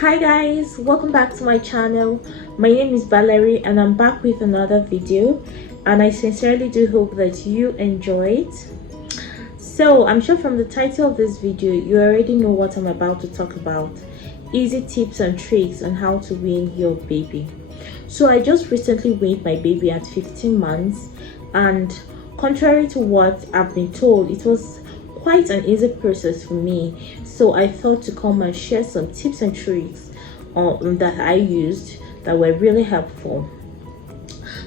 Hi guys, welcome back to my channel. My name is Valerie and I'm back with another video, and I sincerely do hope that you enjoy it. So I'm sure from the title of this video you already know what I'm about to talk about: easy tips and tricks on how to wean your baby. So I just recently weaned my baby at 15 months, and contrary to what I've been told, it was quite an easy process for me. So I thought to come and share some tips and tricks that I used that were really helpful.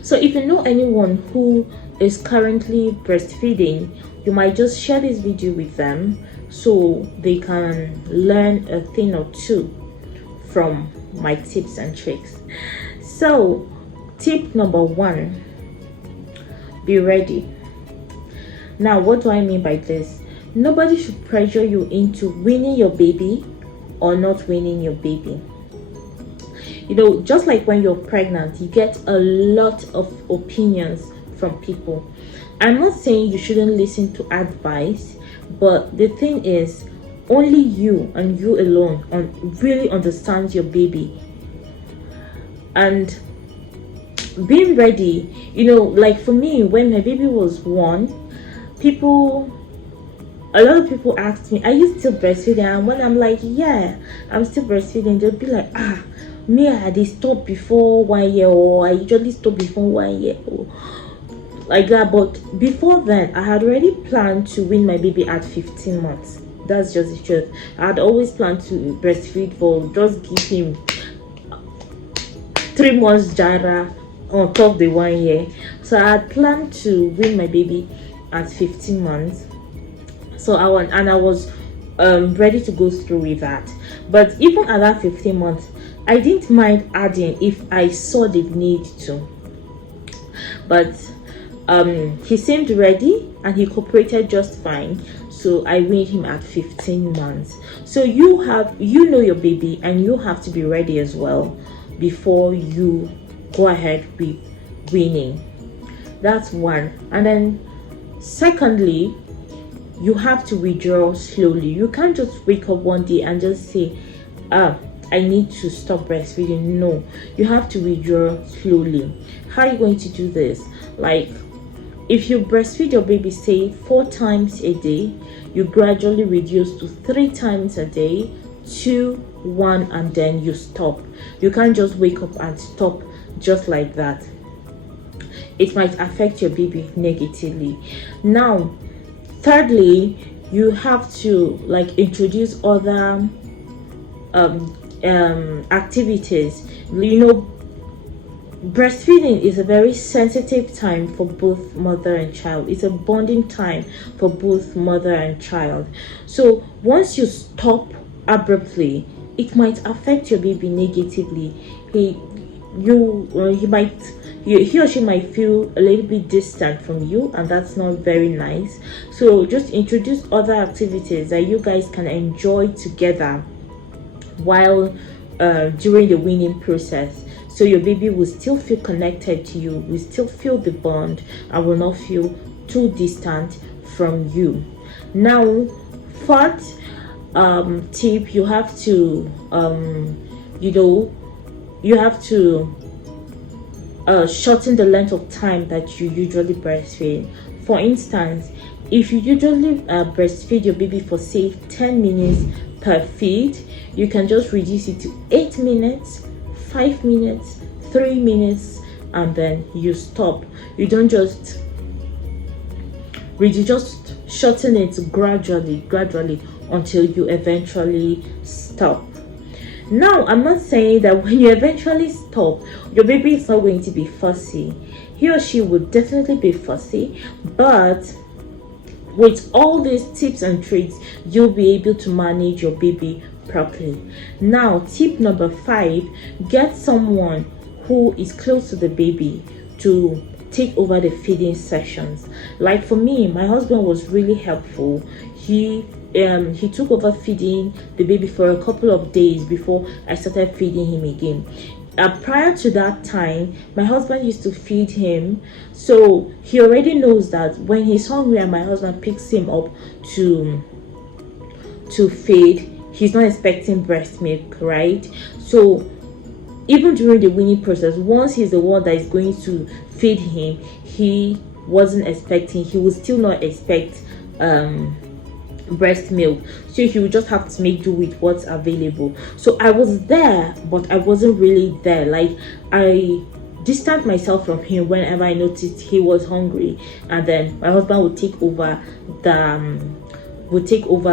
So if you know anyone who is currently breastfeeding, you might just share this video with them so they can learn a thing or two from my tips and tricks. So tip number one: be ready. Now, what do I mean by this? Nobody should pressure you into weaning your baby or not weaning your baby. You know, just like when you're pregnant, you get a lot of opinions from people. I'm not saying you shouldn't listen to advice, but the thing is, only you and you alone really understands your baby. And being ready, you know, like for me, when my baby was 1, a lot of people asked me, are you still breastfeeding? And when I'm like, yeah, I'm still breastfeeding, they'll be like, me, I had stopped before 1 year, or I usually stop before 1 year, or like that. But before then, I had already planned to wean my baby at 15 months. That's just the truth. I had always planned to breastfeed for just give him 3 months jara on top of the 1 year. So I had planned to wean my baby at 15 months. So I was ready to go through with that. But even at that 15 months, I didn't mind adding if I saw the need to. But he seemed ready and he cooperated just fine. So I weaned him at 15 months. So you know your baby, and you have to be ready as well before you go ahead with weaning. That's one. And then secondly, you have to withdraw slowly. You can't just wake up one day and just say, I need to stop breastfeeding. No, you have to withdraw slowly. How are you going to do this? Like, if you breastfeed your baby, say 4 times a day, you gradually reduce to 3 times a day, 2, 1, and then you stop. You can't just wake up and stop just like that. It might affect your baby negatively. Now, thirdly, you have to introduce other activities. You know, breastfeeding is a very sensitive time for both mother and child. It's a bonding time for both mother and child. So once you stop abruptly, it might affect your baby negatively. He or she might feel a little bit distant from you, and that's not very nice. So just introduce other activities that you guys can enjoy together while during the weaning process, so your baby will still feel connected to you, will still feel the bond, and will not feel too distant from you. Now, fourth tip: you have to shorten the length of time that you usually breastfeed. For instance, if you usually breastfeed your baby for say 10 minutes per feed, you can just reduce it to 8 minutes, 5 minutes, 3 minutes, and then you stop. You just shorten it gradually until you eventually stop. Now, I'm not saying that when you eventually stop, your baby is not going to be fussy. He or she would definitely be fussy, but with all these tips and tricks, you'll be able to manage your baby properly. Now, tip number 5: get someone who is close to the baby to take over the feeding sessions. Like for me, my husband was really helpful. He took over feeding the baby for a couple of days before I started feeding him again. Prior to that time, my husband used to feed him, so he already knows that when he's hungry and my husband picks him up to feed, he's not expecting breast milk, right? So even during the weaning process, once he's the one that is going to feed him, he would still not expect breast milk, so he would just have to make do with what's available. So I was there, but I wasn't really there. Like, I distanced myself from him whenever I noticed he was hungry, and then my husband would take over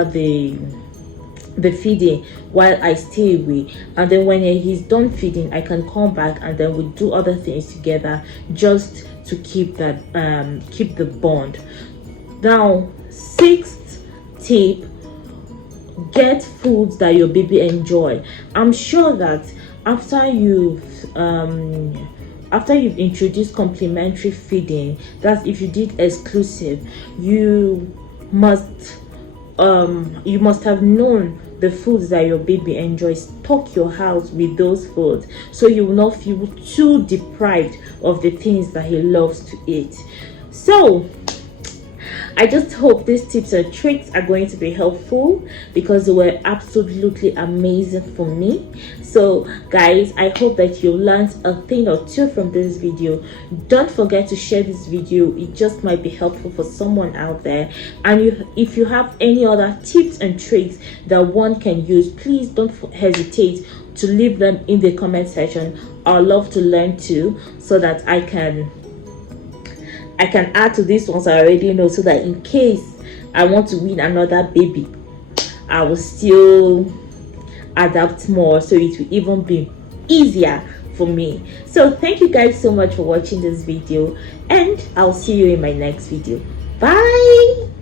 the feeding while I stay away. And then when he's done feeding, I can come back, and then we do other things together just to keep the bond. Now, sixth tip: get foods that your baby enjoy. I'm sure that after you've introduced complementary feeding, that's if you did exclusive, you must have known the foods that your baby enjoys. Stock your house with those foods so you will not feel too deprived of the things that he loves to eat. So I just hope these tips and tricks are going to be helpful, because they were absolutely amazing for me. So guys, I hope that you learned a thing or two from this video. Don't forget to share this video. It just might be helpful for someone out there. And if you have any other tips and tricks that one can use, please don't hesitate to leave them in the comment section. I'd love to learn too, so that I can add to these ones I already know, so that in case I want to wean another baby, I will still adapt more, so it will even be easier for me. So thank you guys so much for watching this video, and I'll see you in my next video. Bye.